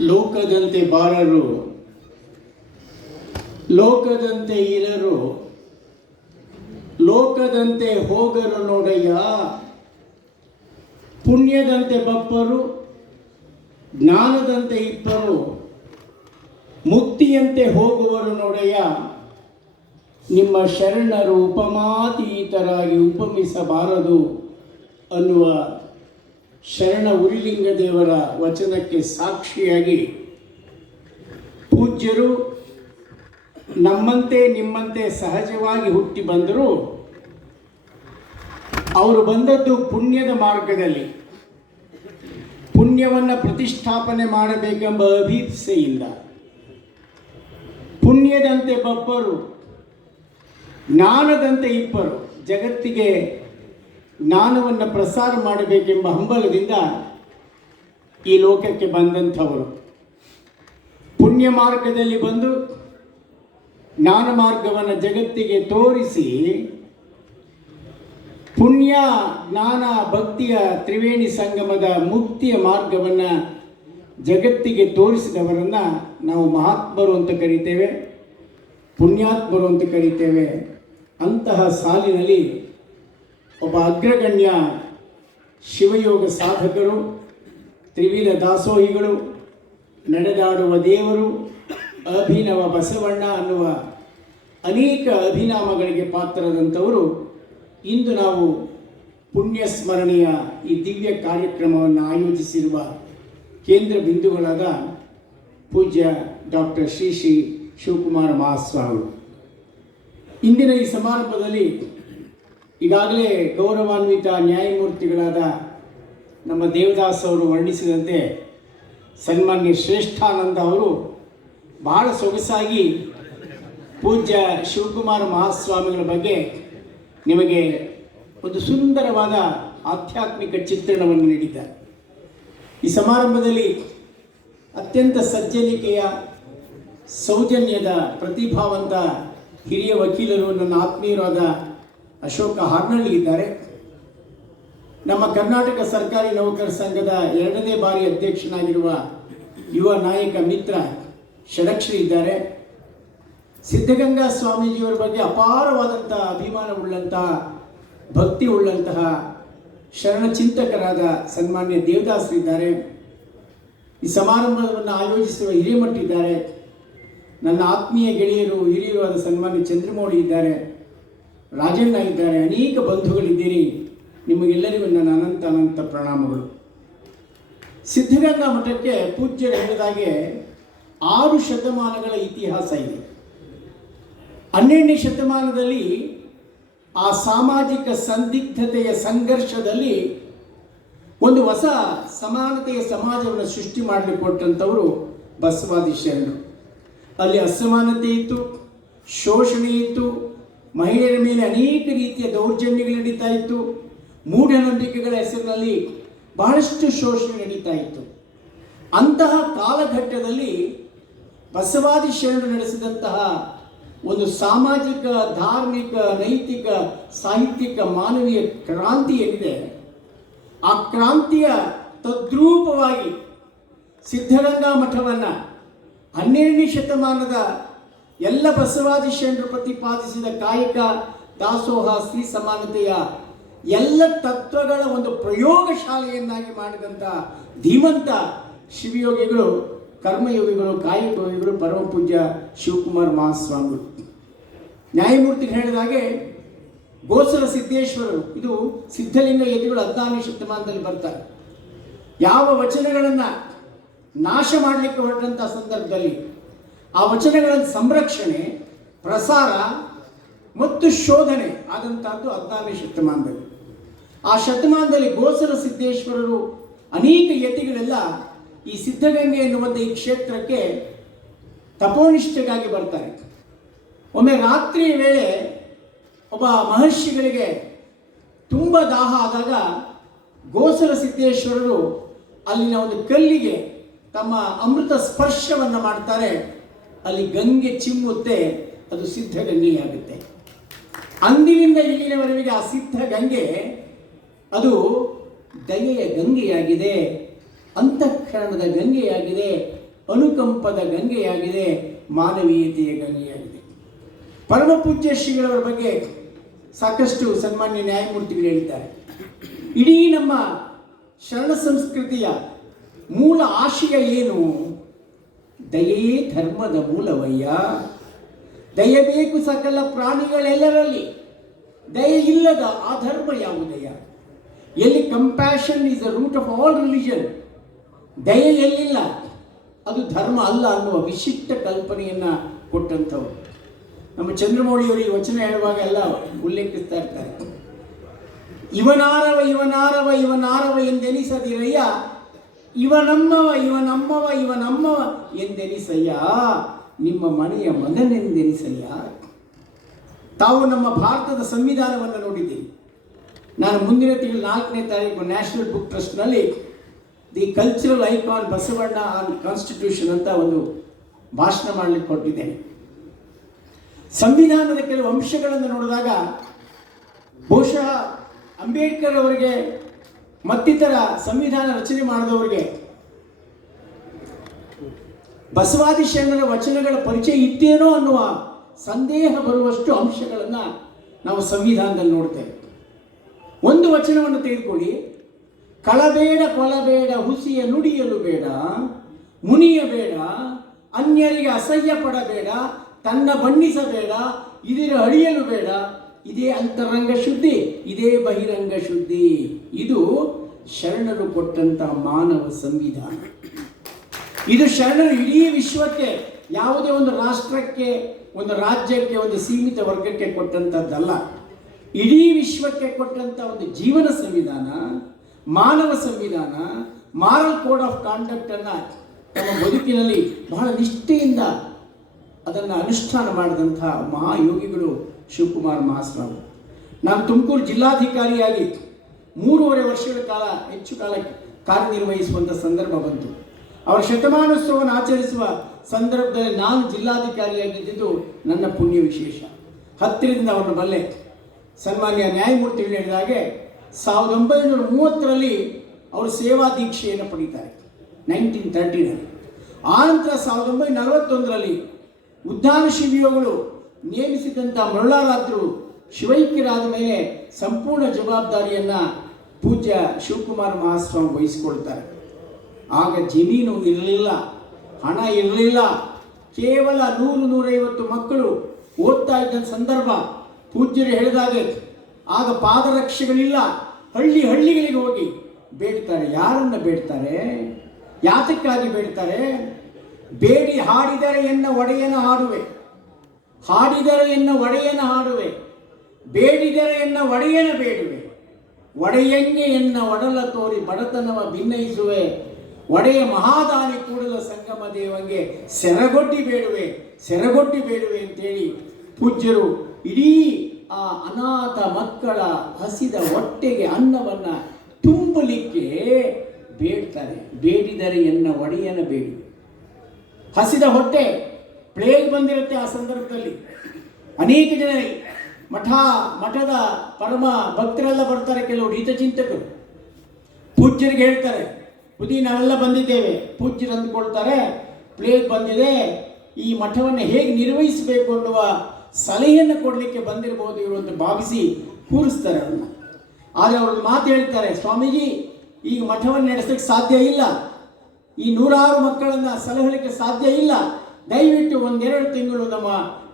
ಲೋಕದಂತೆ ಬಾರರು. ಲೋಕದಂತೆ ಇರರು. ಲೋಕದಂತೆ ಹೋಗರು ನೋಡಯ್ಯ. ಪುಣ್ಯದಂತೆ ಬಪ್ಪರು. ಜ್ಞಾನದಂತೆ ಇಪ್ಪರು. ಮುಕ್ತಿಯಂತೆ ಹೋಗುವರು ನೋಡಯ್ಯ. ನಿಮ್ಮ ಶರಣರು ಉಪಮಾತೀತರಾಗಿ ಉಪಮಿಸಬಾರದು ಅನ್ನುವ ಶರಣ ಉರಿಲಿಂಗ ದೇವರ ವಚನಕ್ಕೆ ಸಾಕ್ಷಿಯಾಗಿ ಪೂಜ್ಯರು ನಮ್ಮಂತೆ ನಿಮ್ಮಂತೆ ಸಹಜವಾಗಿ ಹುಟ್ಟಿ ಬಂದರು ಅವರು ಬಂದದ್ದು ಪುಣ್ಯದ ಮಾರ್ಗದಲ್ಲಿ. ಪುಣ್ಯವನ್ನು ಪ್ರತಿಷ್ಠಾಪನೆ ಮಾಡಬೇಕೆಂಬ ಅಭೀಪ್ಸೆಯಿಂದ ಪುಣ್ಯದಂತೆ ಬಬ್ಬರು, ಜ್ಞಾನದಂತೆ ಇಬ್ಬರು, ಜಗತ್ತಿಗೆ ಜ್ಞಾನವನ್ನು ಪ್ರಸಾರ ಮಾಡಬೇಕೆಂಬ ಹಂಬಲದಿಂದ ಈ ಲೋಕಕ್ಕೆ ಬಂದಂಥವರು. ಪುಣ್ಯ ಮಾರ್ಗದಲ್ಲಿ ಬಂದು ಜ್ಞಾನ ಮಾರ್ಗವನ್ನು ಜಗತ್ತಿಗೆ ತೋರಿಸಿ ಪುಣ್ಯ, ಜ್ಞಾನ, ಭಕ್ತಿಯ ತ್ರಿವೇಣಿ ಸಂಗಮದ ಮುಕ್ತಿಯ ಮಾರ್ಗವನ್ನು ಜಗತ್ತಿಗೆ ತೋರಿಸಿದವರನ್ನು ನಾವು ಮಹಾತ್ಮರು ಅಂತ ಕರಿತೇವೆ, ಪುಣ್ಯಾತ್ಮರು ಅಂತ ಕರಿತೇವೆ. ಅಂತಹ ಸಾಲಿನಲ್ಲಿ ಒಬ್ಬ ಅಗ್ರಗಣ್ಯ ಶಿವಯೋಗ ಸಾಧಕರು, ತ್ರಿವಿಧ ದಾಸೋಹಿಗಳು, ನಡೆದಾಡುವ ದೇವರು, ಅಭಿನವ ಬಸವಣ್ಣ ಅನ್ನುವ ಅನೇಕ ಅಭಿನಾಮಗಳಿಗೆ ಪಾತ್ರರಾದಂಥವರು, ಇಂದು ನಾವು ಪುಣ್ಯ ಸ್ಮರಣೆಯ ಈ ದಿವ್ಯ ಕಾರ್ಯಕ್ರಮವನ್ನು ಆಯೋಜಿಸಿರುವ ಕೇಂದ್ರ ಬಿಂದುಗಳಾದ ಪೂಜ್ಯ ಡಾಕ್ಟರ್ ಶ್ರೀ ಶ್ರೀ ಶಿವಕುಮಾರ ಮಹಾಸ್ವಾಮಿ. ಇಂದಿನ ಈ ಸಮಾರಂಭದಲ್ಲಿ ಈಗಾಗಲೇ ಗೌರವಾನ್ವಿತ ನ್ಯಾಯಮೂರ್ತಿಗಳಾದ ನಮ್ಮ ದೇವದಾಸ್ ಅವರು ವರ್ಣಿಸಿದಂತೆ ಸನ್ಮಾನ್ಯ ಶ್ರೇಷ್ಠಾನಂದ ಅವರು ಬಹಳ ಸೊಗಸಾಗಿ ಪೂಜ್ಯ ಶಿವಕುಮಾರ ಮಹಾಸ್ವಾಮಿಗಳ ಬಗ್ಗೆ ನಿಮಗೆ ಒಂದು ಸುಂದರವಾದ ಆಧ್ಯಾತ್ಮಿಕ ಚಿತ್ರಣವನ್ನು ನೀಡಿದ್ದಾರೆ. ಈ ಸಮಾರಂಭದಲ್ಲಿ ಅತ್ಯಂತ ಸಜ್ಜನಿಕೆಯ ಸೌಜನ್ಯದ ಪ್ರತಿಭಾವಂತ ಹಿರಿಯ ವಕೀಲರು, ನನ್ನ ಆತ್ಮೀಯರಾದ ಅಶೋಕ ಹಾರ್ನಳ್ಳಿ ಇದ್ದಾರೆ ನಮ್ಮ ಕರ್ನಾಟಕ ಸರ್ಕಾರಿ ನೌಕರ ಸಂಘದ ಎರಡನೇ ಬಾರಿ ಅಧ್ಯಕ್ಷನಾಗಿರುವ ಯುವ ನಾಯಕ ಮಿತ್ರ ಷಡಕ್ಷರಿ ಇದ್ದಾರೆ. ಸಿದ್ಧಗಂಗಾ ಸ್ವಾಮೀಜಿಯವರ ಬಗ್ಗೆ ಅಪಾರವಾದಂಥ ಅಭಿಮಾನವುಳ್ಳಂತಹ ಭಕ್ತಿ ಉಳ್ಳಂತಹ ಶರಣ ಚಿಂತಕರಾದ ಸನ್ಮಾನ್ಯ ದೇವದಾಸರಿದ್ದಾರೆ ಈ ಸಮಾರಂಭವನ್ನು ಆಯೋಜಿಸುವ ಹಿರೇಮಠಿದ್ದಾರೆ ನನ್ನ ಆತ್ಮೀಯ ಗೆಳೆಯರು, ಹಿರಿಯರು ಆದ ಸನ್ಮಾನ್ಯ ಚಂದ್ರಮೌಳಿ ಇದ್ದಾರೆ. ರಾಜಣ್ಣ ಇದ್ದಾರೆ, ಅನೇಕ ಬಂಧುಗಳಿದ್ದೀರಿ. ನಿಮಗೆಲ್ಲರಿಗೂ ನನ್ನ ಅನಂತ ಅನಂತ ಪ್ರಣಾಮಗಳು. ಸಿದ್ಧಗಂಗಾ ಮಠಕ್ಕೆ ಪೂಜ್ಯರು ಹೇಳಿದಾಗೆ ಆರು ಶತಮಾನಗಳ ಇತಿಹಾಸ ಇದೆ. ಹನ್ನೆರಡನೇ ಶತಮಾನದಲ್ಲಿ ಆ ಸಾಮಾಜಿಕ ಸಂದಿಗ್ಧತೆಯ ಸಂಘರ್ಷದಲ್ಲಿ ಒಂದು ಹೊಸ ಸಮಾನತೆಯ ಸಮಾಜವನ್ನು ಸೃಷ್ಟಿ ಮಾಡಲಿ ಕೊಟ್ಟಂಥವರು ಬಸವಾದಿ ಶರಣರು. ಅಲ್ಲಿ ಅಸಮಾನತೆ ಇತ್ತು, ಶೋಷಣೆ ಇತ್ತು ಮಹಿಳೆಯರ ಮೇಲೆ ಅನೇಕ ರೀತಿಯ ದೌರ್ಜನ್ಯಗಳು ನಡೀತಾ ಇತ್ತು. ಮೂಢನಂಬಿಕೆಗಳ ಹೆಸರಿನಲ್ಲಿ ಬಹಳಷ್ಟು ಶೋಷಣೆ ನಡೀತಾ ಇತ್ತು. ಅಂತಹ ಕಾಲಘಟ್ಟದಲ್ಲಿ ಬಸವಾದಿ ಶರಣರು ನಡೆಸಿದಂತಹ ಒಂದು ಸಾಮಾಜಿಕ, ಧಾರ್ಮಿಕ, ನೈತಿಕ, ಸಾಹಿತ್ಯಿಕ ಮಾನವೀಯ ಕ್ರಾಂತಿ ಏನಿದೆ, ಆ ಕ್ರಾಂತಿಯ ತದ್ರೂಪವಾಗಿ ಸಿದ್ಧಗಂಗಾ ಮಠವನ್ನು ಹನ್ನೆರಡನೇ ಶತಮಾನದ ಎಲ್ಲ ಬಸವಾದಿ ಪ್ರತಿಪಾದಿಸಿದ ಕಾಯಕ ದಾಸೋಹ ಸ್ತ್ರೀ ಸಮಾನತೆಯ ಎಲ್ಲ ತತ್ವಗಳ ಒಂದು ಪ್ರಯೋಗಶಾಲೆಯನ್ನಾಗಿ ಮಾಡಿದಂಥ ಧೀಮಂತ ಶಿವಯೋಗಿಗಳು, ಕರ್ಮಯೋಗಿಗಳು, ಕಾಯಕಯೋಗಿಗಳು ಪರಮ ಪೂಜ್ಯ ಶಿವಕುಮಾರ್ ಮಹಾಸ್ವಾಮಿ. ನ್ಯಾಯಮೂರ್ತಿಗೆ ಹೇಳಿದ ಹಾಗೆ ಗೋಸಲ ಸಿದ್ದೇಶ್ವರರು ಇದು ಸಿದ್ಧಲಿಂಗ ಯತಿಗಳು ಹದಿನಾರನೇ ಶತಮಾನದಲ್ಲಿ ಬರ್ತಾರೆ. ಯಾವ ವಚನಗಳನ್ನು ನಾಶ ಮಾಡಲಿಕ್ಕೆ ಹೊರಟಂಥ ಸಂದರ್ಭದಲ್ಲಿ ಆ ವಚನಗಳ ಸಂರಕ್ಷಣೆ, ಪ್ರಸಾರ ಮತ್ತು ಶೋಧನೆ ಆದಂತಹದ್ದು ಹದಿನಾರನೇ ಶತಮಾನದಲ್ಲಿ. ಆ ಶತಮಾನದಲ್ಲಿ ಗೋಸರ ಸಿದ್ದೇಶ್ವರರು ಅನೇಕ ಯತಿಗಳೆಲ್ಲ ಈ ಸಿದ್ಧಗಂಗೆ ಎನ್ನುವಂಥ ಈ ಕ್ಷೇತ್ರಕ್ಕೆ ತಪೋನಿಷ್ಠೆಗಾಗಿ ಬರ್ತಾರೆ. ಒಮ್ಮೆ ರಾತ್ರಿ ವೇಳೆ ಒಬ್ಬ ಮಹರ್ಷಿಗಳಿಗೆ ತುಂಬ ದಾಹ ಆದಾಗ ಗೋಸಲ ಸಿದ್ದೇಶ್ವರರು ಅಲ್ಲಿನ ಒಂದು ಕಲ್ಲಿಗೆ ತಮ್ಮ ಅಮೃತ ಸ್ಪರ್ಶವನ್ನು ಮಾಡ್ತಾರೆ. ಅಲ್ಲಿ ಗಂಗೆ ಚಿಮ್ಮುತ್ತೆ, ಅದು ಸಿದ್ಧ ಗಂಗೆಯಾಗುತ್ತೆ. ಅಂದಿನಿಂದ ಇಲ್ಲಿನವರೆಗೆ ಆ ಸಿದ್ಧ ಗಂಗೆ, ಅದು ದಯೆಯ ಗಂಗೆಯಾಗಿದೆ, ಅಂತಃಕರಣದ ಗಂಗೆಯಾಗಿದೆ, ಅನುಕಂಪದ ಗಂಗೆಯಾಗಿದೆ, ಮಾನವೀಯತೆಯ ಗಂಗೆಯಾಗಿದೆ. ಪರಮ ಪೂಜ್ಯ ಶ್ರೀಗಳವರ ಬಗ್ಗೆ ಸಾಕಷ್ಟು ಸನ್ಮಾನ್ಯ ನ್ಯಾಯಮೂರ್ತಿಗಳು ಹೇಳಿದ್ದಾರೆ. ಇಡೀ ನಮ್ಮ ಶರಣ ಸಂಸ್ಕೃತಿಯ ಮೂಲ ಆಶಯ ಏನು? ದಯೆಯೇ ಧರ್ಮದ ಮೂಲವಯ್ಯ. ದಯ ಬೇಕು ಸಕಲ ಪ್ರಾಣಿಗಳೆಲ್ಲರಲ್ಲಿ. ದಯೆ ಇಲ್ಲದ ಆ ಧರ್ಮ ಯಾವುದಯ್ಯ? ಎಲ್ಲಿ compassion is the root of all religion ದಯೆ ಎಲ್ಲಿಲ್ಲ? ಅದು ಧರ್ಮ ಅಲ್ಲ ಅನ್ನುವ ವಿಶಿಷ್ಟ ಕಲ್ಪನೆಯನ್ನು ಕೊಟ್ಟಂಥವ್ರು. ನಮ್ಮ ಚಂದ್ರಮೌಳಿಯವರು ಈ ವಚನ ಹೇಳುವಾಗ ಎಲ್ಲ ಉಲ್ಲೇಖಿಸ್ತಾ ಇರ್ತಾರೆ. ಇವನಾರವ ಇವನಾರವ ಇವನಾರವ ಎಂದೆನಿಸದಿರಯ್ಯ. ಇವನಮ್ಮವ ಇವನಮ್ಮವ ಇವನಮ್ಮವ ಎಂದೆನಿಸಯ್ಯ? ನಿಮ್ಮ ಮನೆಯ ಮಗನೆಂದೆನಿಸಯ್ಯ? ತಾವು ನಮ್ಮ ಭಾರತದ ಸಂವಿಧಾನವನ್ನು ನೋಡಿದ್ದೀರಿ. ನಾನು ಮುಂದಿನ ತಿಂಗಳು ನಾಲ್ಕನೇ ತಾರೀಕು national book ಟ್ರಸ್ಟ್ನಲ್ಲಿ the cultural icon Basavanna on constitution ಅಂತ ಒಂದು ಭಾಷಣ ಮಾಡಲಿಕ್ಕೆ ಕೊಟ್ಟಿದ್ದೇನೆ. ಸಂವಿಧಾನದ ಕೆಲವು ಅಂಶಗಳನ್ನು ನೋಡಿದಾಗ ಬಹುಶಃ ಅಂಬೇಡ್ಕರ್ ಅವರಿಗೆ ಮತ್ತಿತರ ಸಂವಿಧಾನ ರಚನೆ ಮಾಡಿದವರಿಗೆ ಬಸವಾದಿ ಶರಣರ ವಚನಗಳ ಪರಿಚಯ ಇತ್ತೇನೋ ಅನ್ನುವ ಸಂದೇಹ ಬರುವಷ್ಟು ಅಂಶಗಳನ್ನು ನಾವು ಸಂವಿಧಾನದಲ್ಲಿ ನೋಡ್ತೇವೆ ಒಂದು ವಚನವನ್ನು ತೆಗೆದುಕೊಳ್ಳಿ. ಕಳಬೇಡ ಕೊಲಬೇಡ, ಹುಸಿಯ ನುಡಿಯಲು ಬೇಡ ಮುನಿಯಬೇಡ ಅನ್ಯರಿಗೆ ಅಸಹ್ಯ ಪಡಬೇಡ, ತನ್ನ ಬಣ್ಣಿಸಬೇಡ, ಇದರ ಅಳಿಯಲು ಬೇಡ ಇದೇ ಅಂತರಂಗ ಶುದ್ಧಿ, ಇದೇ ಬಹಿರಂಗ ಶುದ್ಧಿ. ಇದು ಶರಣರು ಕೊಟ್ಟಂತಹ ಮಾನವ ಸಂವಿಧಾನ. ಇದು ಶರಣರು ಇಡೀ ವಿಶ್ವಕ್ಕೆ, ಯಾವುದೇ ಒಂದು ರಾಷ್ಟ್ರಕ್ಕೆ, ಒಂದು ರಾಜ್ಯಕ್ಕೆ, ಒಂದು ಸೀಮಿತ ವರ್ಗಕ್ಕೆ ಕೊಟ್ಟಂಥದ್ದಲ್ಲ ಇಡೀ ವಿಶ್ವಕ್ಕೆ ಕೊಟ್ಟಂಥ ಒಂದು ಜೀವನ ಸಂವಿಧಾನ, ಮಾನವ ಸಂವಿಧಾನ ಮಾರಲ್ ಕೋಡ್ ಆಫ್ ಕಾಂಡಕ್ಟ್ ಅನ್ನ ತಮ್ಮ ಬದುಕಿನಲ್ಲಿ ಬಹಳ ನಿಷ್ಠೆಯಿಂದ ಅದನ್ನು ಅನುಷ್ಠಾನ ಮಾಡಿದಂತಹ ಮಹಾಯೋಗಿಗಳು ಶಿವಕುಮಾರ್ ಮಾಸ್ರಾವ್ ನಾನು ತುಮಕೂರು ಜಿಲ್ಲಾಧಿಕಾರಿಯಾಗಿ ಮೂರುವರೆ ವರ್ಷಗಳ ಕಾಲ, ಹೆಚ್ಚು ಕಾಲ ಕಾರ್ಯನಿರ್ವಹಿಸುವಂಥ ಸಂದರ್ಭ ಬಂತು. ಅವರ ಶತಮಾನೋತ್ಸವವನ್ನು ಆಚರಿಸುವ ಸಂದರ್ಭದಲ್ಲಿ ನಾನು ಜಿಲ್ಲಾಧಿಕಾರಿಯಾಗಿದ್ದು ನನ್ನ ಪುಣ್ಯ ವಿಶೇಷ. ಹತ್ತಿರದಿಂದ ಅವರನ್ನು ಬಲ್ಲೆ ಸನ್ಮಾನ್ಯ ನ್ಯಾಯಮೂರ್ತಿಗಳು ಹೇಳಿದ ಹಾಗೆ, ಸಾವಿರದ ಒಂಬೈನೂರ ಮೂವತ್ತರಲ್ಲಿ ಅವರು ಸೇವಾ ದೀಕ್ಷೆಯನ್ನು ಪಡೀತಾರೆ, ನೈನ್ಟೀನ್ ತರ್ಟಿನಲ್ಲಿ ಆನಂತರ ಸಾವಿರದ ಒಂಬೈನೂರ ನಲವತ್ತೊಂದರಲ್ಲಿ ಉದ್ದಾನ ಶಿಬಿಯೋಗಳು ನೇಮಿಸಿದಂಥ ಮರುಳಾರಾದ್ರು ಶಿವೈಕ್ಯರಾದ ಮೇಲೆ ಸಂಪೂರ್ಣ ಜವಾಬ್ದಾರಿಯನ್ನು ಪೂಜ್ಯ ಶಿವಕುಮಾರ ಮಹಾಸ್ವಾಮಿ ವಹಿಸಿಕೊಳ್ತಾರೆ. ಆಗ ಜಮೀನು ಇರಲಿಲ್ಲ, ಹಣ ಇರಲಿಲ್ಲ. ಕೇವಲ ನೂರು ನೂರೈವತ್ತು ಮಕ್ಕಳು ಓದ್ತಾ ಇದ್ದ ಸಂದರ್ಭ ಪೂಜ್ಯರು ಹೇಳಿದಾಗ, ಆಗ ಪಾದರಕ್ಷೆಗಳಿಲ್ಲ. ಹಳ್ಳಿ ಹಳ್ಳಿಗಳಿಗೆ ಹೋಗಿ ಬೇಡ್ತಾರೆ. ಯಾರನ್ನ ಬೇಡ್ತಾರೆ? ಯಾತಕ್ಕಾಗಿ ಬೇಡ್ತಾರೆ? ಬೇಡಿ ಹಾಡಿದರೆ ಎನ್ನ ಒಡೆಯನ ಹಾಡುವೆ. ಹಾಡಿದರೆ ಎನ್ನ ಒಡೆಯನ ಹಾಡುವೆ, ಬೇಡಿದರೆ ಎನ್ನ ಒಡೆಯನ ಬೇಡುವೆ. ಒಡೆಯಂಗೆ ಒಡಲ ತೋರಿ ಬಡತನವ ಭಿನ್ನಯಿಸುವೆ ಒಡೆಯ ಮಹಾದಾನಿ ಕೂಡಲ ಸಂಗಮ ದೇವಂಗೆ ಸೆರಗೊಡ್ಡಿ ಬೇಡುವೆ ಸೆರಗೊಡ್ಡಿ ಬೇಡುವೆ ಅಂತೇಳಿ ಪೂಜ್ಯರು ಇಡೀ ಆ ಅನಾಥ ಮಕ್ಕಳ ಹಸಿದ ಹೊಟ್ಟೆಗೆ ಅನ್ನವನ್ನ ತುಂಬಲಿಕ್ಕೆ ಬೇಡ್ತಾರೆ. ಬೇಡಿದರೆ ಎನ್ನ ಒಡೆಯನ ಬೇಡಿ ಹಸಿದ ಹೊಟ್ಟೆ ಪ್ಲೇಗ್ ಬಂದಿರುತ್ತೆ ಆ ಸಂದರ್ಭದಲ್ಲಿ. ಅನೇಕ ಜನ ಮಠ, ಮಠದ ಪರಮ ಭಕ್ತರೆಲ್ಲ ಬರ್ತಾರೆ ಕೆಲವು ಹಿತಚಿಂತಕರು ಪೂಜ್ಯರಿಗೆ ಹೇಳ್ತಾರೆ ಬುದ್ಧಿ ನಾವೆಲ್ಲ ಬಂದಿದ್ದೇವೆ. ಪೂಜ್ಯರು ಅಂದ್ಕೊಳ್ತಾರೆ ಪ್ಲೇಗ್ ಬಂದಿದೆ, ಈ ಮಠವನ್ನು ಹೇಗೆ ನಿರ್ವಹಿಸಬೇಕು ಅನ್ನುವ ಸಲಹೆಯನ್ನು ಕೊಡಲಿಕ್ಕೆ ಬಂದಿರಬಹುದು ಇವರು ಅಂತ ಭಾವಿಸಿ ಕೂರಿಸ್ತಾರೆ ಅವನ್ನ ಆದರೆ ಅವ್ರದ್ದು ಮಾತು ಹೇಳ್ತಾರೆ, ಸ್ವಾಮೀಜಿ, ಈಗ ಮಠವನ್ನು ನಡೆಸಲಿಕ್ಕೆ ಸಾಧ್ಯ ಇಲ್ಲ. ಈ ನೂರಾರು ಮಕ್ಕಳನ್ನು ಸಲಹಲಿಕ್ಕೆ ಸಾಧ್ಯ ಇಲ್ಲ. ದಯವಿಟ್ಟು ಒಂದೆರಡು ತಿಂಗಳು ನಮ್ಮ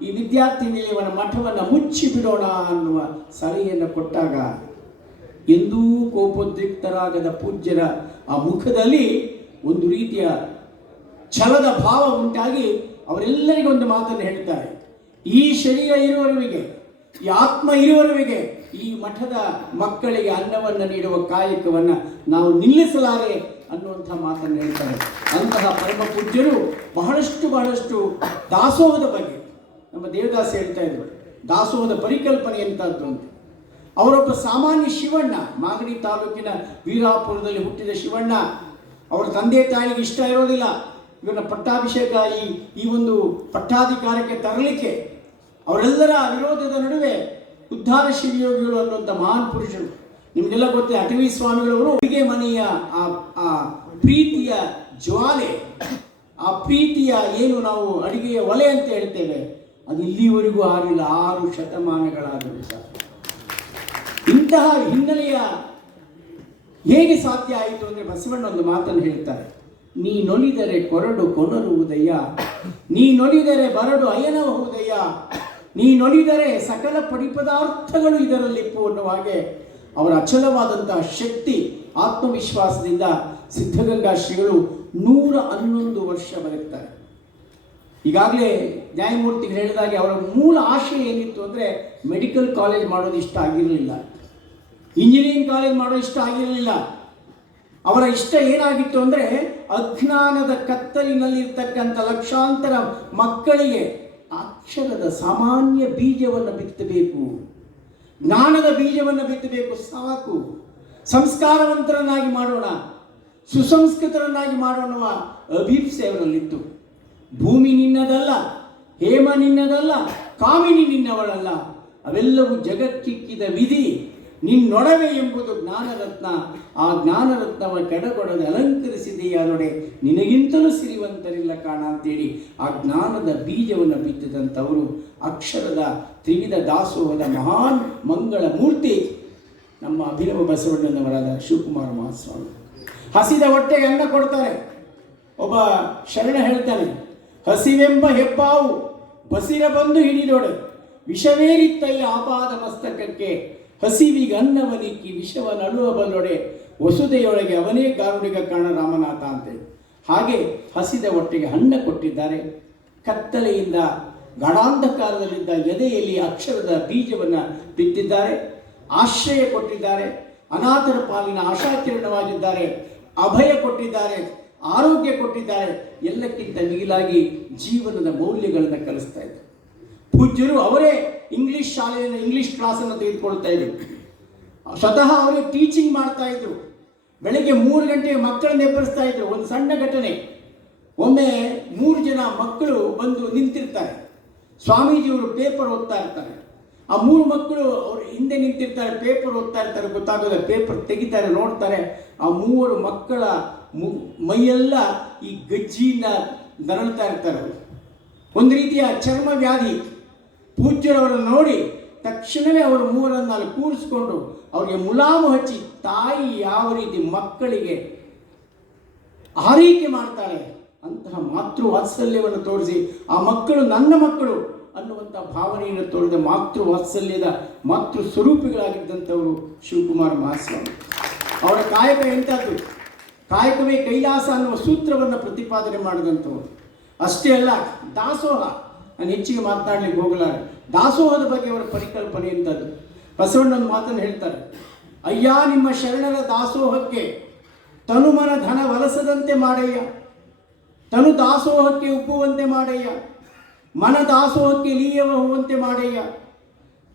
ಈ ವಿದ್ಯಾರ್ಥಿ ನಿಲಯವನ ಮಠವನ್ನು ಮುಚ್ಚಿ ಬಿಡೋಣ ಅನ್ನುವ ಸಲಹೆಯನ್ನು ಕೊಟ್ಟಾಗ ಎಂದೂ ಕೋಪೋದ್ರಿಕ್ತರಾಗದ ಪೂಜ್ಯರ ಆ ಮುಖದಲ್ಲಿ ಒಂದು ರೀತಿಯ ಛಲದ ಭಾವ ಉಂಟಾಗಿ ಅವರೆಲ್ಲರಿಗೂ ಒಂದು ಮಾತನ್ನು ಹೇಳ್ತಾರೆ. ಈ ಶರೀರ ಇರುವವರಿಗೆ, ಈ ಆತ್ಮ ಇರುವವರಿಗೆ, ಈ ಮಠದ ಮಕ್ಕಳಿಗೆ ಅನ್ನವನ್ನು ನೀಡುವ ಕಾಯಕವನ್ನು ನಾವು ನಿಲ್ಲಿಸಲಾರೆ ಅನ್ನುವಂಥ ಮಾತನ್ನು ಹೇಳ್ತಾರೆ. ಅಂತಹ ಪರಮ ಪೂಜ್ಯರು ಬಹಳಷ್ಟು ಬಹಳಷ್ಟು ದಾಸೋಹದ ಬಗ್ಗೆ, ನಮ್ಮ ದೇವದಾಸ ಹೇಳ್ತಾ ಇದ್ರು. ದಾಸೋಹದ ಪರಿಕಲ್ಪನೆ ಎಂತದ್ದು ಅಂತ. ಅವರೊಬ್ಬ ಸಾಮಾನ್ಯ ಶಿವಣ್ಣ, ಮಾಗಡಿ ತಾಲೂಕಿನ ವೀರಾಪುರದಲ್ಲಿ ಹುಟ್ಟಿದ ಶಿವಣ್ಣ, ಅವರ ತಂದೆ ತಾಯಿಗೆ ಇಷ್ಟ ಇರೋದಿಲ್ಲ. ಇವನ ಪಟ್ಟಾಭಿಷೇಕ ಈ ಈ ಒಂದು ಪಟ್ಟಾಧಿಕಾರಕ್ಕೆ ತರಲಿಕ್ಕೆ ಅವರೆಲ್ಲರ ವಿರೋಧದ ನಡುವೆ ಉದ್ಧಾರ ಶಿವಯೋಗಿಗಳು ಅನ್ನುವಂಥ ಮಹಾನ್ ಪುರುಷರು. ನಿಮಗೆಲ್ಲ ಗೊತ್ತೇ, ಅಟವಿ ಸ್ವಾಮಿಗಳವರು ಅಡುಗೆ ಮನೆಯ ಆ ಆ ಪ್ರೀತಿಯ ಜ್ವಾಲೆ, ಆ ಪ್ರೀತಿಯ ಏನು ನಾವು ಅಡುಗೆಯ ಒಲೆ ಅಂತ ಹೇಳ್ತೇವೆ, ಅದು ಇಲ್ಲಿವರೆಗೂ ಆಗಿಲ್ಲ ಆರು ಶತಮಾನಗಳಾದರೂ ಸಹ. ಇಂತಹ ಹಿನ್ನೆಲೆಯ ಹೇಗೆ ಸಾಧ್ಯ ಆಯಿತು ಅಂದರೆ ಬಸವಣ್ಣ ಒಂದು ಮಾತನ್ನು ಹೇಳ್ತಾರೆ, ನೀ ನೊಲಿದರೆ ಕೊರಡು ಕೊನರುವುದಯ್ಯ ನೀ ನೊಲಿದರೆ ಬರಡು ಅಯನಬಹುದಯ್ಯ ನೀ ನೊಲಿದರೆ ಸಕಲ ಪಡಿಪದಾರ್ಥಗಳು ಇದರಲ್ಲಿಪ್ಪು ಅನ್ನುವ ಹಾಗೆ ಅವರ ಅಚಲವಾದಂತಹ ಶಕ್ತಿ, ಆತ್ಮವಿಶ್ವಾಸದಿಂದ ಸಿದ್ಧಗಂಗಾ ಶ್ರೀಗಳು ನೂರ ಹನ್ನೊಂದು ವರ್ಷ ಬದುಕ್ತಾರೆ. ಈಗಾಗಲೇ ನ್ಯಾಯಮೂರ್ತಿಗೆ ಹೇಳಿದಾಗೆ ಅವರ ಮೂಲ ಆಶಯ ಏನಿತ್ತು ಅಂದರೆ ಮೆಡಿಕಲ್ ಕಾಲೇಜ್ ಮಾಡೋದು ಇಷ್ಟ ಆಗಿರಲಿಲ್ಲ. ಇಂಜಿನಿಯರಿಂಗ್ ಕಾಲೇಜ್ ಮಾಡೋದು ಇಷ್ಟ ಆಗಿರಲಿಲ್ಲ. ಅವರ ಇಷ್ಟ ಏನಾಗಿತ್ತು ಅಂದರೆ ಅಜ್ಞಾನದ ಕತ್ತಲಿನಲ್ಲಿರ್ತಕ್ಕಂಥ ಲಕ್ಷಾಂತರ ಮಕ್ಕಳಿಗೆ ಅಕ್ಷರದ ಸಾಮಾನ್ಯ ಬೀಜವನ್ನು ಬಿತ್ತಬೇಕು. ಜ್ಞಾನದ ಬೀಜವನ್ನು ಬಿತ್ತಬೇಕು, ಸಾಕು. ಸಂಸ್ಕಾರವಂತರನ್ನಾಗಿ ಮಾಡೋಣ. ಸುಸಂಸ್ಕೃತರನ್ನಾಗಿ ಮಾಡೋಣ ಅಭೀಪ್ಸೆ ಅವರಲ್ಲಿತ್ತು ಭೂಮಿ ನಿನ್ನದಲ್ಲ, ಹೇಮ ನಿನ್ನದಲ್ಲ, ಕಾಮಿನಿ ನಿನ್ನವಳಲ್ಲ. ಅವೆಲ್ಲವೂ ಜಗಕ್ಕಿಕ್ಕಿದ ವಿಧಿ. ನಿನ್ನೊಡವೆ ಎಂಬುದು ಜ್ಞಾನರತ್ನ. ಆ ಜ್ಞಾನರತ್ನವ ಕೆಡಗೊಡದೆ ಅಲಂಕರಿಸಿದೆಯಾ ನೋಡೆ. ನಿನಗಿಂತಲೂ ಸಿರಿವಂತರಿಲ್ಲ ಕಾಣ ಅಂತೇಳಿ ಆ ಜ್ಞಾನದ ಬೀಜವನ್ನು ಬಿತ್ತಿದಂಥವರು ಅಕ್ಷರದ ತ್ರಿವಿಧ ದಾಸೋಹದ ಮಹಾನ್ ಮಂಗಳ ಮೂರ್ತಿ ನಮ್ಮ ಅಭಿನವ ಬಸವಣ್ಣನವರಾದ ಶಿವಕುಮಾರ ಮಹಾಸ್ವಾಮಿ. ಹಸಿದ ಹೊಟ್ಟೆಗೆ ಅನ್ನ ಕೊಡ್ತಾರೆ. ಒಬ್ಬ ಶರಣ ಹೇಳ್ತಾನೆ, ಹಸಿವೆಂಬ ಹೆಬ್ಬಾವು ಬಸಿರ ಬಂದು ಹಿಡಿದೋಡೆ. ವಿಷವೇರಿತ್ತಯ್ಯ ಆಪಾದ ಮಸ್ತಕಕ್ಕೆ ಹಸಿವಿಗೆ ಅನ್ನವನಿಕ್ಕಿ ವಿಷವ ನಡುವ ಬಲ್ಲೊಡೆ ವಸುದೆಯೊಳಗೆ ಅವನೇ ಗಾರುಡಿಗ ಕಾಣ ರಾಮನಾಥ ಅಂತೆ. ಹಾಗೆ ಹಸಿದ ಹೊಟ್ಟೆಗೆ ಹಣ್ಣ ಕೊಟ್ಟಿದ್ದಾರೆ. ಕತ್ತಲೆಯಿಂದ ಗಡಾಂಧಕಾರದಲ್ಲಿದ್ದ ಎದೆಯಲ್ಲಿ ಅಕ್ಷರದ ಬೀಜವನ್ನು ಬಿತ್ತಿದ್ದಾರೆ. ಆಶ್ರಯ ಕೊಟ್ಟಿದ್ದಾರೆ. ಅನಾಥರ ಪಾಲಿನ ಆಶಾಕಿರಣವಾಗಿದ್ದಾರೆ. ಅಭಯ ಕೊಟ್ಟಿದ್ದಾರೆ. ಆರೋಗ್ಯ ಕೊಟ್ಟಿದ್ದಾರೆ. ಎಲ್ಲಕ್ಕಿಂತ ಮಿಗಿಲಾಗಿ ಜೀವನದ ಮೌಲ್ಯಗಳನ್ನು ಕಲಿಸ್ತಾ ಇದ್ದಾರೆ. ಪೂಜ್ಯರು ಅವರೇ ಇಂಗ್ಲಿಷ್ ಶಾಲೆಯನ್ನು ಇಂಗ್ಲಿಷ್ ಕ್ಲಾಸನ್ನು ತೆಗೆದುಕೊಳ್ತಾ ಇದ್ರು. ಸ್ವತಃ ಅವರೇ ಟೀಚಿಂಗ್ ಮಾಡ್ತಾ ಇದ್ರು. ಬೆಳಗ್ಗೆ ಮೂರು ಗಂಟೆಗೆ ಮಕ್ಕಳನ್ನ ಎಬ್ಬರಿಸ್ತಾ ಇದ್ರು. ಒಂದು ಸಣ್ಣ ಘಟನೆ. ಒಮ್ಮೆ ಮೂರು ಜನ ಮಕ್ಕಳು ಬಂದು ನಿಂತಿರ್ತಾರೆ. ಸ್ವಾಮೀಜಿಯವರು ಪೇಪರ್ ಓದ್ತಾ ಇರ್ತಾರೆ. ಆ ಮೂರು ಮಕ್ಕಳು ಅವರು ಹಿಂದೆ ನಿಂತಿರ್ತಾರೆ ಪೇಪರ್ ಓದ್ತಾ ಇರ್ತಾರೆ. ಗೊತ್ತಾಗೋದಿಲ್ಲ ಪೇಪರ್ ತೆಗಿತಾರೆ, ನೋಡ್ತಾರೆ. ಆ ಮೂವರು ಮಕ್ಕಳ ಮು, ಮೈಯೆಲ್ಲ ಈ ಗಜ್ಜಿಯಿಂದ ನರಳ್ತಾ ಇರ್ತಾರೆ ಒಂದು ರೀತಿಯ ಚರ್ಮ ವ್ಯಾಧಿ. ಪೂಜ್ಯರವರನ್ನು ನೋಡಿ ತಕ್ಷಣವೇ ಅವರು ಮೂರನ್ನು ಕೂರಿಸ್ಕೊಂಡು ಅವರಿಗೆ ಮುಲಾಮು ಹಚ್ಚಿ ತಾಯಿ ಯಾವ ರೀತಿ ಮಕ್ಕಳಿಗೆ ಆರೈಕೆ ಮಾಡ್ತಾರೆ ಅಂತಹ ಮಾತೃ ವಾತ್ಸಲ್ಯವನ್ನು ತೋರಿಸಿ, ಆ ಮಕ್ಕಳು ನನ್ನ ಮಕ್ಕಳು ಅನ್ನುವಂಥ ಭಾವನೆಯನ್ನು ತೋರಿದ ಮಾತೃ ವಾತ್ಸಲ್ಯದ ಮಾತೃ ಸ್ವರೂಪಿಗಳಾಗಿದ್ದಂಥವರು ಶಿವಕುಮಾರ ಮಹಾಸ್ವಾಮಿ. ಅವರ ಕಾಯಕ ಎಂಥದ್ದು? ಕಾಯಕವೇ ಕೈಲಾಸ ಅನ್ನುವ ಸೂತ್ರವನ್ನು ಪ್ರತಿಪಾದನೆ ಮಾಡಿದಂಥವರು. ಅಷ್ಟೇ ಅಲ್ಲ, ದಾಸೋಹ. ನಾನು ಹೆಚ್ಚಿಗೆ ಮಾತನಾಡಲಿಕ್ಕೆ ಹೋಗಲಾರೆ ದಾಸೋಹದ ಬಗ್ಗೆ ಅವರ ಪರಿಕಲ್ಪನೆ ಇಂಥದ್ದು ಬಸವಣ್ಣನ ಮಾತನ್ನು ಹೇಳ್ತಾರೆ. ಅಯ್ಯ, ನಿಮ್ಮ ಶರಣರ ದಾಸೋಹಕ್ಕೆ ತನುಮನ ಧನ ವಲಸದಂತೆ ಮಾಡಯ್ಯ. ತನು ದಾಸೋಹಕ್ಕೆ ಉಪ್ಪುವಂತೆ ಮಾಡಯ್ಯ. ಮನ ದಾಸೋಹಕ್ಕೆ ಲೀಯವಾಗುವಂತೆ ಮಾಡಯ್ಯ.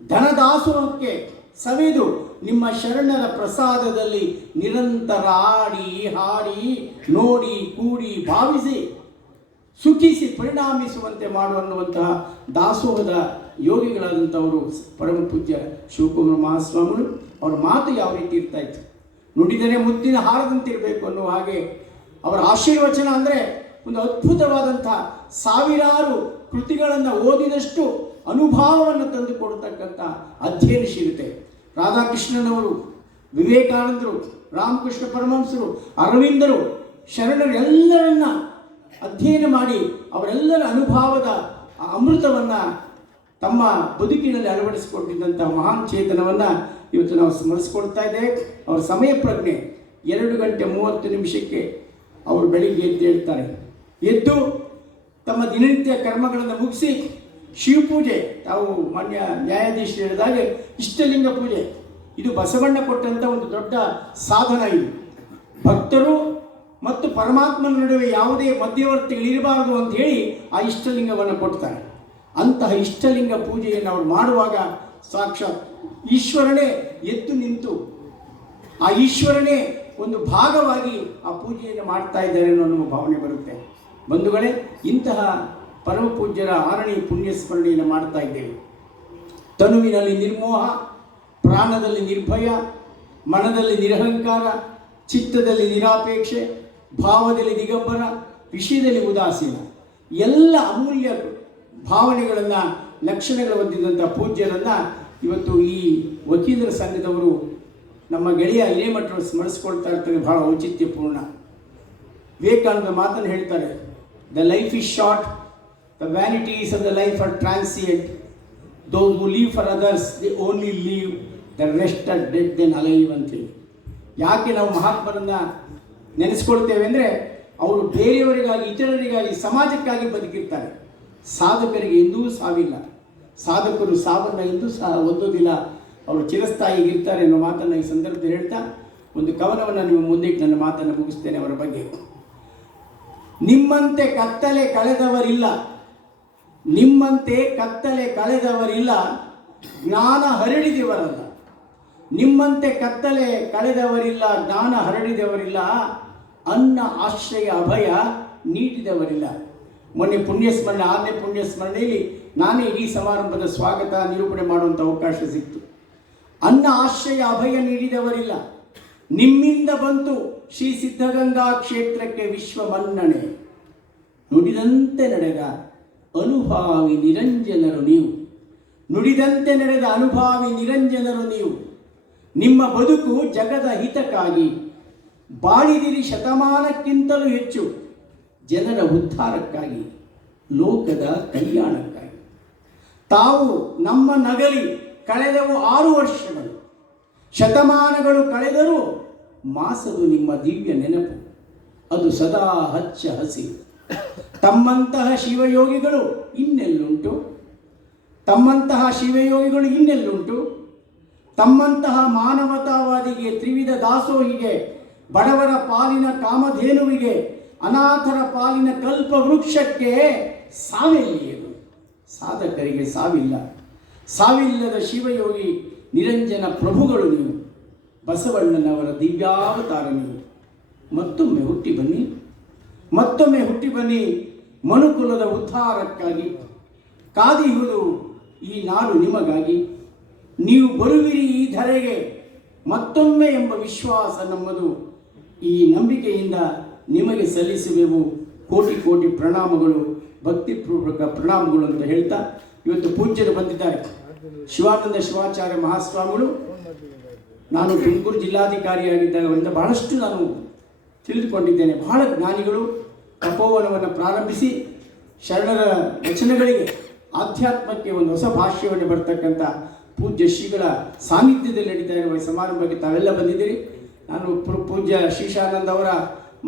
ಧನ ದಾಸೋಹಕ್ಕೆ ಸವಿದು ನಿಮ್ಮ ಶರಣರ ಪ್ರಸಾದದಲ್ಲಿ ನಿರಂತರ ಆಡಿ, ಹಾಡಿ, ನೋಡಿ, ಕೂಡಿ, ಭಾವಿಸಿ ಸುಖಿಸಿ ಪರಿಣಾಮಿಸುವಂತೆ ಮಾಡುವಂತಹ ದಾಸೋಹದ ಯೋಗಿಗಳಾದಂಥವರು ಪರಮ ಪೂಜ್ಯ ಶಿವಕುಮಾರ ಮಹಾಸ್ವಾಮಿಗಳು. ಅವರ ಮಾತು ಯಾವ ರೀತಿ ಇರ್ತಾ ಇತ್ತು? ನುಡಿದರೆ ಮುದ್ದಿನ ಹಾರದಂತಿರಬೇಕು ಅನ್ನುವ ಹಾಗೆ ಅವರ ಆಶೀರ್ವಚನ ಅಂದರೆ ಒಂದು ಅದ್ಭುತವಾದಂಥ ಸಾವಿರಾರು ಕೃತಿಗಳನ್ನು ಓದಿದಷ್ಟು ಅನುಭವವನ್ನು ತಂದುಕೊಡ್ತಕ್ಕಂಥ ಅಧ್ಯಯನಶೀಲತೆ. ರಾಧಾಕೃಷ್ಣನವರು, ವಿವೇಕಾನಂದರು, ರಾಮಕೃಷ್ಣ ಪರಮಹಂಸರು, ಅರವಿಂದರು, ಶರಣರು ಎಲ್ಲರನ್ನ ಅಧ್ಯಯನ ಮಾಡಿ ಅವರೆಲ್ಲರ ಅನುಭವದ ಅಮೃತವನ್ನು ತಮ್ಮ ಬದುಕಿನಲ್ಲಿ ಅಳವಡಿಸಿಕೊಂಡಿದ್ದಂಥ ಮಹಾನ್ ಚೇತನವನ್ನು ಇವತ್ತು ನಾವು ಸ್ಮರಿಸ್ಕೊಳ್ತಾ ಇದ್ದೇವೆ. ಅವರ ಸಮಯ ಪ್ರಜ್ಞೆ ಎರಡು ಗಂಟೆ ಮೂವತ್ತು ನಿಮಿಷಕ್ಕೆ ಅವರು ಬೆಳಿಗ್ಗೆ ಎದ್ದು ಹೇಳ್ತಾರೆ. ಎದ್ದು ತಮ್ಮ ದಿನನಿತ್ಯ ಕರ್ಮಗಳನ್ನು ಮುಗಿಸಿ ಶಿವಪೂಜೆ, ತಾವು ಮಾನ್ಯ ನ್ಯಾಯಾಧೀಶರು ಹೇಳಿದಾಗೆ ಇಷ್ಟಲಿಂಗ ಪೂಜೆ. ಇದು ಬಸವಣ್ಣ ಕೊಟ್ಟಂಥ ಒಂದು ದೊಡ್ಡ ಸಾಧನ ಇದು. ಭಕ್ತರು ಮತ್ತು ಪರಮಾತ್ಮನ ನಡುವೆ ಯಾವುದೇ ಮಧ್ಯವರ್ತಿಗಳಿರಬಾರದು ಅಂತ ಹೇಳಿ ಆ ಇಷ್ಟಲಿಂಗವನ್ನು ಕೊಡ್ತಾರೆ ಅಂತಹ ಇಷ್ಟಲಿಂಗ ಪೂಜೆಯನ್ನು ಅವರು ಮಾಡುವಾಗ ಸಾಕ್ಷಾತ್ ಈಶ್ವರನೇ ಎದ್ದು ನಿಂತು ಆ ಈಶ್ವರನೇ ಒಂದು ಭಾಗವಾಗಿ ಆ ಪೂಜೆಯನ್ನು ಮಾಡ್ತಾ ಇದ್ದಾರೆ ಅನ್ನೋ ನಮ್ಮ ಭಾವನೆ ಬರುತ್ತೆ. ಬಂಧುಗಳೇ, ಇಂತಹ ಪರಮ ಪೂಜ್ಯರ ಆರಣಿ ಪುಣ್ಯ ಸ್ಮರಣೆಯನ್ನು ಮಾಡ್ತಾ ಇದ್ದೇವೆ. ತನುವಿನಲ್ಲಿ ನಿರ್ಮೋಹ, ಪ್ರಾಣದಲ್ಲಿ ನಿರ್ಭಯ, ಮನದಲ್ಲಿ ನಿರಹಂಕಾರ, ಚಿತ್ತದಲ್ಲಿ ನಿರಾಪೇಕ್ಷೆ ಭಾವದಲ್ಲಿ ದಿಗಂಬರ, ವಿಷಯದಲ್ಲಿ ಉದಾಸೀನ. ಎಲ್ಲ ಅಮೂಲ್ಯ ಭಾವನೆಗಳನ್ನು, ಲಕ್ಷಣಗಳು ಹೊಂದಿದಂಥ ಪೂಜ್ಯರನ್ನು ಇವತ್ತು ಈ ವಕೀಲರ ಸಂಘದವರು ನಮ್ಮ ಗೆಳೆಯ ಹಿರೇಮಠರು ಸ್ಮರಿಸ್ಕೊಳ್ತಾ ಇರ್ತಾರೆ, ಬಹಳ ಔಚಿತ್ಯಪೂರ್ಣ. ವಿವೇಕಾನಂದ ಮಾತನ್ನು ಹೇಳ್ತಾರೆ the life is short the vanities of the life are transient those who live for others they only live the rest are dead than alive ಅಂತೇಳಿ. ಯಾಕೆ ನಾವು ಮಹಾತ್ಮರನ್ನ ನೆನೆಸ್ಕೊಳ್ತೇವೆ ಅಂದರೆ ಅವರು ಬೇರೆಯವರಿಗಾಗಿ, ಇತರರಿಗಾಗಿ, ಸಮಾಜಕ್ಕಾಗಿ ಬದುಕಿರ್ತಾರೆ. ಸಾಧಕರಿಗೆ ಎಂದೂ ಸಾವಿಲ್ಲ. ಸಾಧಕರು ಸಾವನ್ನು ಎಂದೂ ಸಹ ಒದ್ದೋದಿಲ್ಲ ಅವರು ಚಿರಸ್ಥಾಯಿಗಿರ್ತಾರೆ ಅನ್ನೋ ಮಾತನ್ನು ಈ ಸಂದರ್ಭದಲ್ಲಿ ಹೇಳ್ತಾ, ಒಂದು ಕವನವನ್ನು ನಿಮ್ಮ ಮುಂದಿಟ್ಟು ನನ್ನ ಮಾತನ್ನು ಮುಗಿಸ್ತೇನೆ ಅವರ ಬಗ್ಗೆ. ನಿಮ್ಮಂತೆ ಕತ್ತಲೆ ಕಳೆದವರಿಲ್ಲ. ನಿಮ್ಮಂತೆ ಕತ್ತಲೆ ಕಳೆದವರಿಲ್ಲ. ಜ್ಞಾನ ಹರಡಿದವರಲ್ಲ. ನಿಮ್ಮಂತೆ ಕತ್ತಲೆ ಕಳೆದವರಿಲ್ಲ, ಜ್ಞಾನ ಹರಡಿದವರಿಲ್ಲ, ಅನ್ನ ಆಶ್ರಯ ಅಭಯ ನೀಡಿದವರಿಲ್ಲ. ಮೊನ್ನೆ ಪುಣ್ಯಸ್ಮರಣೆ, ಆರನೇ ಪುಣ್ಯಸ್ಮರಣೆಯಲ್ಲಿ ನಾನೇ ಈ ಸಮಾರಂಭದ ಸ್ವಾಗತ, ನಿರೂಪಣೆ ಮಾಡುವಂಥ ಅವಕಾಶ ಸಿಕ್ತು. ಅನ್ನ ಆಶ್ರಯ ಅಭಯ ನೀಡಿದವರಿಲ್ಲ. ನಿಮ್ಮಿಂದ ಬಂತು ಶ್ರೀ ಸಿದ್ಧಗಂಗಾ ಕ್ಷೇತ್ರಕ್ಕೆ ವಿಶ್ವ ಮನ್ನಣೆ ನುಡಿದಂತೆ ನಡೆದ ಅನುಭಾವಿ ನಿರಂಜನರು ನೀವು. ನುಡಿದಂತೆ ನಡೆದ ಅನುಭಾವಿ ನಿರಂಜನರು ನೀವು. ನಿಮ್ಮ ಬದುಕು ಜಗದ ಹಿತಕ್ಕಾಗಿ. ಬಾಳಿದಿರಿ ಶತಮಾನಕ್ಕಿಂತಲೂ ಹೆಚ್ಚು ಜನರ ಉದ್ಧಾರಕ್ಕಾಗಿ, ಲೋಕದ ಕಲ್ಯಾಣಕ್ಕಾಗಿ. ತಾವು ನಮ್ಮ ನಗಲಿ ಕಳೆದವು ಆರು ವರ್ಷಗಳು. ಶತಮಾನಗಳು ಕಳೆದರೂ ಮಾಸದು ನಿಮ್ಮ ದಿವ್ಯ ನೆನಪು. ಅದು ಸದಾ ಹಚ್ಚ ಹಸಿ ತಮ್ಮಂತಹ ಶಿವಯೋಗಿಗಳು ಇನ್ನೆಲ್ಲುಂಟು? ತಮ್ಮಂತಹ ಶಿವಯೋಗಿಗಳು ಇನ್ನೆಲ್ಲುಂಟು? ತಮ್ಮಂತಹ ಮಾನವತಾವಾದಿಗೆ ತ್ರಿವಿಧ ದಾಸೋಹಿಗೆ, ಬಡವರ ಪಾಲಿನ ಕಾಮಧೇನುವಿಗೆ, ಅನಾಥರ ಪಾಲಿನ ಕಲ್ಪ ವೃಕ್ಷಕ್ಕೆ ಸಾವಿಲ್ಲ ಸಾಧಕರಿಗೆ ಸಾವಿಲ್ಲ. ಸಾವಿಲ್ಲದ ಶಿವಯೋಗಿ, ನಿರಂಜನ ಪ್ರಭುಗಳು ನೀವು. ಬಸವಣ್ಣನವರ ದಿವ್ಯಾವತಾರ ನೀವು. ಮತ್ತೊಮ್ಮೆ ಹುಟ್ಟಿ ಬನ್ನಿ. ಮತ್ತೊಮ್ಮೆ ಹುಟ್ಟಿ ಬನ್ನಿ. ಮನುಕುಲದ ಉದ್ಧಾರಕ್ಕಾಗಿ. ಕಾದಿಹುದು ಈ ನಾಡು ನಿಮಗಾಗಿ. ನೀವು ಬರುವಿರಿ ಈ ಧರೆಗೆ. ಮತ್ತೊಮ್ಮೆ ಎಂಬ ವಿಶ್ವಾಸ ನಮ್ಮದು. ಈ ನಂಬಿಕೆಯಿಂದ ನಿಮಗೆ ಸಲ್ಲಿಸುವೆವು ಕೋಟಿ ಕೋಟಿ ಪ್ರಣಾಮಗಳು, ಭಕ್ತಿಪೂರ್ವಕ ಪ್ರಣಾಮಗಳು ಅಂತ ಹೇಳ್ತಾ ಇವತ್ತು ಪೂಜ್ಯರು ಬಂದಿದ್ದಾರೆ. ಶಿವಾನಂದ ಶಿವಾಚಾರ್ಯ ಮಹಾಸ್ವಾಮಿಗಳು, ನಾನು ತುಮಕೂರು ಜಿಲ್ಲಾಧಿಕಾರಿಯಾಗಿದ್ದಾಗ ಅವರಿಂದ ಬಹಳಷ್ಟು ನಾನು ತಿಳಿದುಕೊಂಡಿದ್ದೇನೆ. ಬಹಳ ಜ್ಞಾನಿಗಳು ತಪೋವನವನ್ನು ಪ್ರಾರಂಭಿಸಿ ಶರಣರ ವಚನಗಳಿಗೆ, ಆಧ್ಯಾತ್ಮಕ್ಕೆ ಒಂದು ಹೊಸ ಭಾಷ್ಯವನ್ನು ಬರ್ತಕ್ಕಂಥ ಪೂಜ್ಯ ಶ್ರೀಗಳ ಸಾನ್ನಿಧ್ಯದಲ್ಲಿ ನಡೀತಾ ಇರುವ ಸಮಾರಂಭಕ್ಕೆ ತಾವೆಲ್ಲ ಬಂದಿದ್ದೀರಿ. ನಾನು ಪೂಜ್ಯ ಶ್ರೀಶಾನಂದ್ ಅವರ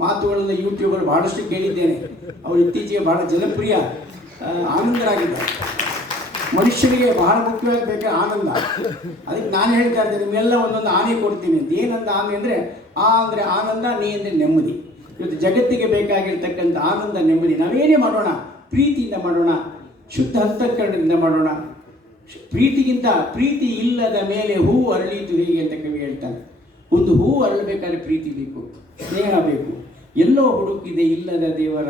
ಮಾತುಗಳನ್ನು ಯೂಟ್ಯೂಬಲ್ಲಿ ಭಾಳಷ್ಟು ಕೇಳಿದ್ದೇನೆ. ಅವರು ಇತ್ತೀಚೆಗೆ ಬಹಳ ಜನಪ್ರಿಯ ಆನಂದರಾಗಿದ್ದಾರೆ. ಮನುಷ್ಯನಿಗೆ ಬಹಳ ಮುಖ್ಯವಾಗಿ ಬೇಕಾದ ಆನಂದ. ಅದಕ್ಕೆ ನಾನು ಹೇಳ್ತಾ ಇದ್ದೇನೆ ನಿಮ್ಮೆಲ್ಲ ಒಂದೊಂದು ಆನೆ ಕೊಡ್ತೀನಿ ಅಂತ. ಏನಂತ ಆನೆ ಅಂದರೆ, ಆ ಅಂದರೆ ಆನಂದ, ನೀ ಅಂದರೆ ನೆಮ್ಮದಿ. ಇವತ್ತು ಜಗತ್ತಿಗೆ ಬೇಕಾಗಿರ್ತಕ್ಕಂಥ ಆನಂದ, ನೆಮ್ಮದಿ. ನಾವೇನೇ ಮಾಡೋಣ? ಪ್ರೀತಿಯಿಂದ ಮಾಡೋಣ, ಶುದ್ಧ ಹಸ್ತಕರಣದಿಂದ ಮಾಡೋಣ. ಪ್ರೀತಿಗಿಂತ ಪ್ರೀತಿ ಇಲ್ಲದ ಮೇಲೆ ಹೂ ಅರಳೀತು ಹೇಗೆ ಅಂತ ಕವಿ ಹೇಳ್ತಾನೆ. ಒಂದು ಹೂ ಅರಳಬೇಕಾದ್ರೆ ಪ್ರೀತಿ ಬೇಕು, ಸ್ನೇಹ ಬೇಕು. ಎಲ್ಲೋ ಹುಡುಕಿದೆ ಇಲ್ಲದ ದೇವರ,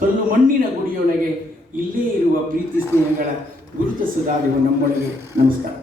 ಕಲ್ಲು ಮಣ್ಣಿನ ಗುಡಿಯೊಳಗೆ ಇಲ್ಲೇ ಇರುವ ಪ್ರೀತಿ ಸ್ನೇಹಗಳ ಗುರುತಿಸದಾದವು ನಮ್ಮೊಳಗೆ. ನಮಸ್ಕಾರ.